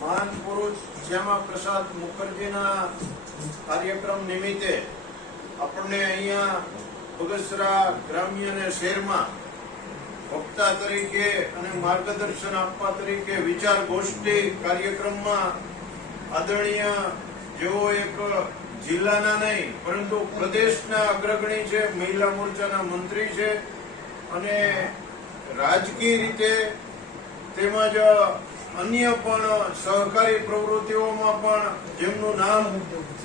મહાન પુરુષ શ્યામા પ્રસાદ મુખર્જીના કાર્યક્રમ નિમિત્તે આપણને અહીંયા બગસરા ગ્રામ્ય અને શહેરમાં વક્તા તરીકે અને માર્ગદર્શન આપવા તરીકે વિચાર ગોષ્ઠી કાર્યક્રમમાં આદરણીય જેઓ એક જિલ્લાના નહીં પરંતુ પ્રદેશના અગ્રગણી છે, મહિલા મોરચાના મંત્રી છે અને રાજકીય રીતે તેમજ અન્ય પણ સહકારી પ્રવૃત્તિઓમાં પણ જેમનું નામ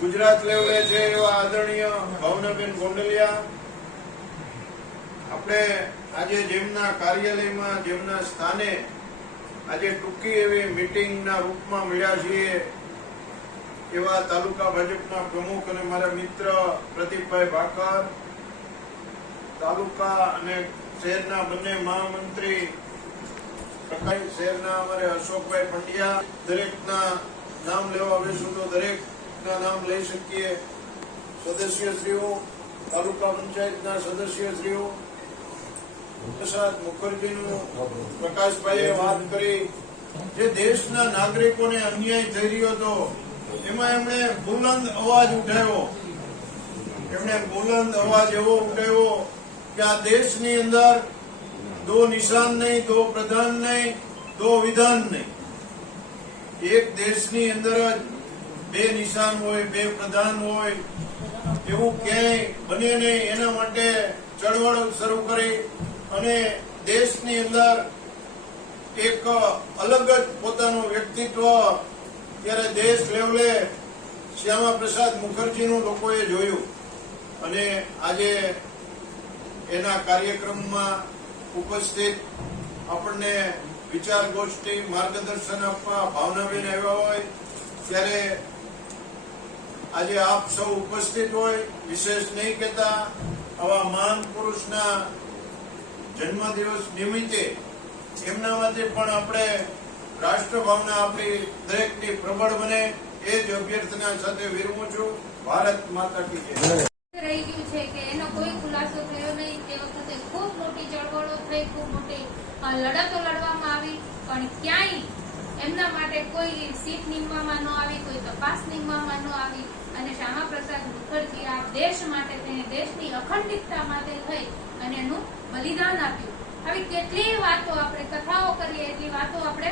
ગુજરાત લેવલે છે એવા આદરણીય ભાવનાબેન ગોંડલિયા, આપણે આજે જેમના કાર્યાલયમાં જેમના સ્થાને આજે ટૂંકી એવી મીટિંગના રૂપમાં મળ્યા છીએ એવા તાલુકા ભાજપના પ્રમુખ અને મારા મિત્ર પ્રદીપભાઈ ભાકર, તાલુકા અને શહેરના બંને મહામંત્રી શહેરના અમારે અશોકભાઈ પંડ્યા, દરેકના નામ લેવા આવીશું તો દરેકના નામ લઈ શકીએ, સદસ્યશ્રીઓ, તાલુકા પંચાયતના સદસ્યશ્રીઓ, પ્રસાદ મુખર્જીનું પ્રકાશભાઈએ વાત કરી જે દેશના નાગરિકોને અન્યાય થઈ રહ્યો હતો એમાં એમણે બુલંદ અવાજ ઉઠાવ્યો, એમણે બુલંદ અવાજ એવો ઉઠાવ્યો કે આ દેશની અંદર दो निशान नहीं, दो प्रधान नहीं, दो विधान नहीं, एक देशની અંદર જ બે નિશાન હોય, બે પ્રધાન હોય એવું ક્યાંય બને નહીં એના માટે ચળવળ શરૂ કરી અને દેશની અંદર એક અલગ જ પોતાનું વ્યક્તિત્વ ત્યારે દેશ લેવલે શ્યામા પ્રસાદ મુખર્જીનું લોકોએ જોયું અને આજે એના કાર્યક્રમમાં ઉપસ્થિત આપણને વિચાર ગોષ્ઠી માર્ગદર્શન આપવા ભાવનાબેન આવ્યા હોય ત્યારે આજે આપ સૌ ઉપસ્થિત હોય, વિશેષ નહીં કહેતા આવા મહાન પુરુષના જન્મદિવસ નિમિત્તે એમના માટે પણ આપણે રાષ્ટ્રભાવના આપણી દરેકની પ્રબળ બને એ જ અભ્યર્થના સાથે વિરમું છું. ભારત માતા કી જય. રહી ગયું છે કે એનો કોઈ ખુલાસો થયો નહીં. તે વખતે ખૂબ મોટી ચળવળો થઈ, ખૂબ મોટી લડતો લડવામાં આવી પણ ક્યાંય એમના માટે કોઈ સીટ નીમવામાં ન આવી, કોઈ તપાસ નીમવામાં ન આવી અને શ્યામા પ્રસાદ મુખર્જી આ દેશ માટે તેને દેશની અખંડિતતા માટે થઈ અને એનું બલિદાન આપ્યું. આવી કેટલી વાતો આપણે કથાઓ કરીએ એટલી વાતો આપણે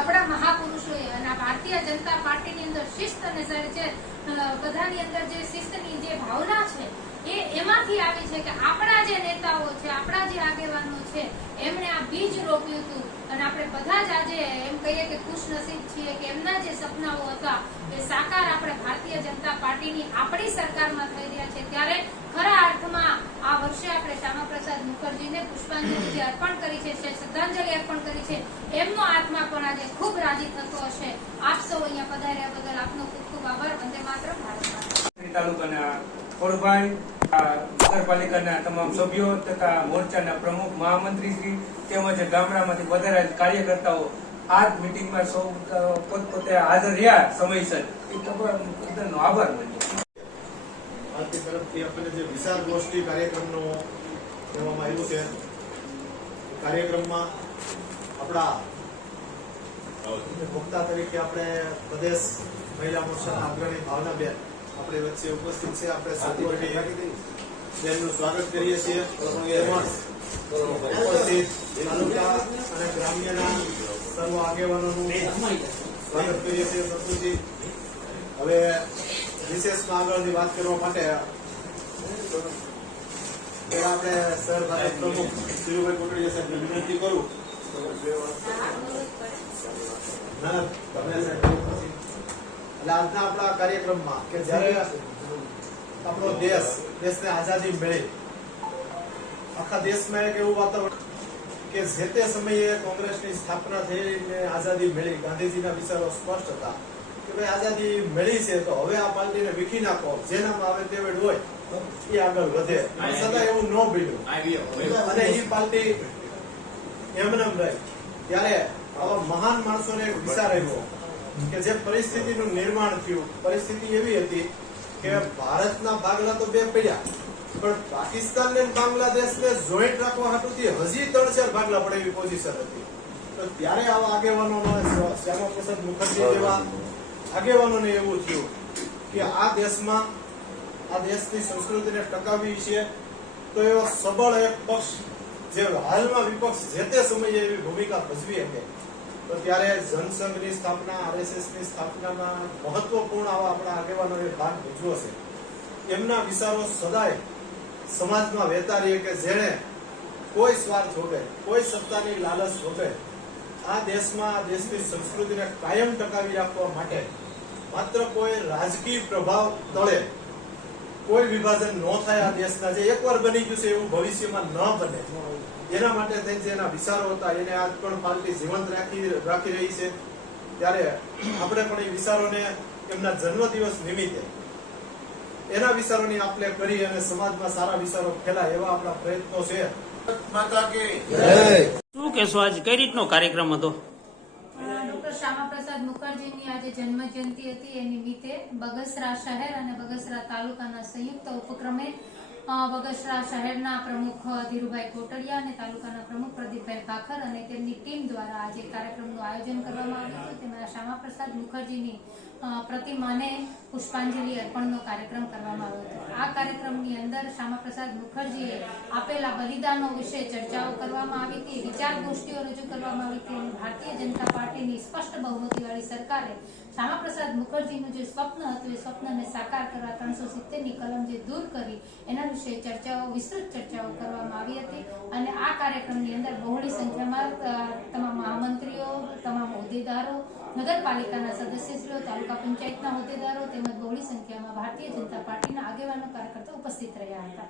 આપણા મહાપુરુષોએ અને ભારતીય જનતા પાર્ટીની અંદર શિસ્ત અને બધાની અંદર જે શિસ્તની જે ભાવના છે એ એમાંથી આવી છે કે આપણા જે નેતાઓ છે, આપણા જે આગેવાનો છે એમણે આ બીજ રોપ્યું હતું અને આપણે બધા જ આજે એમ કહીએ કે ખુશનસીબ છીએ કે એમના જે સપનાઓ હતા એ સાકાર આપણે ભારતીય જનતા પાર્ટીની આપણી સરકારમાં થઈ રહ્યા છે. ત્યારે ખરા અર્થમાં આ વર્ષે આપણે શ્યામા પ્રસાદ મુખર્જીને પુષ્પાંજલિ જે અર્પણ કરી છે, શ્રદ્ધાંજલિ અર્પણ કરી છે, એમનો આત્મા પણ આજે ખૂબ રાજી થતો હશે. આપ સૌ અહીંયા પધાર્યા બદલ આપનો ખૂબ ખૂબ આભાર. વંદે માતરમ. ભારત માતા. તાલુકાના ખોડભાઈ, નગરપાલિકાના તમામ સભ્યો તથા મોરચાના પ્રમુખ મહામંત્રીશ્રી તેમજ ગામડામાંથી બધા કાર્યકર્તાઓ આ જ મિટિંગમાં સૌ પોતપોતે હાજર રહ્યા સમયસર એ બધાનો આભાર માનીએ. ભારતીય તરફથી આપણને જે વિશાળ ગોષ્ઠી કાર્યક્રમનો કહેવામાં આવ્યું છે, કાર્યક્રમમાં આપણા વક્તા તરીકે આપણે પ્રદેશ મહિલા મોરચાના અગ્રણી ભાવનાબેન આપણી વચ્ચે ઉપસ્થિત છે. આપણે બેનનું સ્વાગત કરીએ છીએ. ઉપસ્થિત તાલુકા અને ગ્રામ્યના સર્વ આગેવાનોનું સ્વાગત કરીએ છીએ. સરપંચજી, હવે વિશેષમાં આગળની વાત કરવા માટે આપણે સર ભાજપ પ્રમુખ ધીરુભાઈ કોટડીયા સાહેબને વિનંતી કરું. એટલે આજના આપણા કાર્યક્રમમાં કે જયારે આપણો દેશને આઝાદી મળી, આખા દેશમાં એક એવું વાતાવરણ કે જે તે સમયે કોંગ્રેસની સ્થાપના થઈને આઝાદી મળી, ગાંધીજીના વિચારો સ્પષ્ટ હતા કે ભાઈ આઝાદી મળી છે તો હવે આ પાર્ટીને વીખી નાખો, જેનામાં આવે તે વેડ હોય એ આગળ વધે. છતાં એવું ન બન્યું અને એ પાર્ટી એમને રહી. ત્યારે આવા મહાન માણસોને એક વિચાર આવ્યો કે જે પરિસ્થિતિનું નિર્માણ થયું, પરિસ્થિતિ એવી હતી કે ભારતના ભાગલા તો બે પડ્યા, પણ પાકિસ્તાન ને બાંગ્લાદેશને જોઈન્ટ રાખવા હાટુથી હજી 3-4 ભાગલા પડે એવી પોઝિશન હતી. તો ત્યારે આવા આગેવાનોને, શ્યામા પ્રસાદ મુખર્જી જેવા આગેવાનોને એવું થયું કે આ દેશમાં, આ દેશની સંસ્કૃતિને ટકાવવી છે, તો એવો સબળ એક પક્ષ જે હાલમાં વિપક્ષ જે તે સમયે એવી ભૂમિકા ભજવી શકે, તો ત્યારે જનસંઘની સ્થાપના, આરએસએસની સ્થાપનામાં મહત્વપૂર્ણ આવા આપણા આગેવાનોએ ભાગ ભજવ્યો છે. એમના વિચારો સદાય સમાજમાં વહેતા રહીએ કે જેણે કોઈ સ્વાર્થ વગર, કોઈ સત્તાની લાલચ વગર આ દેશમાં, આ દેશની સંસ્કૃતિને કાયમ ટકાવી રાખવા માટે માત્ર કોઈ રાજકીય પ્રભાવ તળે કોઈ વિભાજન ન થાય આ દેશના, જે એકવાર બની ગયું છે એવું ભવિષ્યમાં ન બને, એના માટે થઈને જે એના વિચારો હતા એને આજ પણ પાર્ટી જીવંત રાખી રહી છે. ત્યારે આપણે પણ એ વિચારોને એમના જન્મદિવસ નિમિત્તે એના વિચારોની આપણે કરી અને સમાજમાં સારા વિચારો ફેલાય એવા આપણા પ્રયત્નો છે. માતા કે શું કહેશો આજ કઈ રીતનો કાર્યક્રમ હતો? ડોક્ટર શ્યામા પ્રસાદ મુખર્જીની આજે જન્મ જયંતિ હતી. એ નિમિત્તે બગસરા શહેર અને બગસરા તાલુકાના સંયુક્ત ઉપક્રમે બગસરા શહેરના પ્રમુખ ધીરુભાઈ કોટડિયા અને તાલુકાના પ્રમુખ પ્રદીપભાઈ ભાખર અને તેમની ટીમ દ્વારા આજે કાર્યક્રમનું આયોજન કરવામાં આવ્યું હતું. તેમાં શ્યામા પ્રસાદ મુખર્જીની પ્રતિમાને પુષ્પાંજલિ અર્પણનો કાર્યક્રમ કરવામાં આવ્યો હતો. આ કાર્યક્રમની અંદર શ્યામા પ્રસાદ મુખર્જીએ આપેલા બલિદાનો વિશે ચર્ચાઓ કરવામાં આવી હતી, વિચાર ગોષ્ઠીઓ રજૂ કરવામાં આવી હતી અને ભારતીય જનતા પાર્ટીની સ્પષ્ટ બહુમતીવાળી સરકારે શ્યામા પ્રસાદ મુખર્જીનું જે સ્વપ્ન હતું એ સ્વપ્નને સાકાર કરવા 370ની કલમ જે દૂર કરી એના વિશે ચર્ચાઓ, વિસ્તૃત ચર્ચાઓ કરવામાં આવી હતી. અને આ કાર્યક્રમની અંદર બહોળી સંખ્યામાં તમામ મહામંત્રીઓ, તમામ હોદ્દેદારો, નગરપાલિકાના સદસ્યશ્રીઓ, તાલુકા પંચાયતના હોદ્દેદારો તેમજ બહોળી સંખ્યામાં ભારતીય જનતા પાર્ટીના આગેવાનો, કાર્યકર્તાઓ ઉપસ્થિત રહ્યા હતા.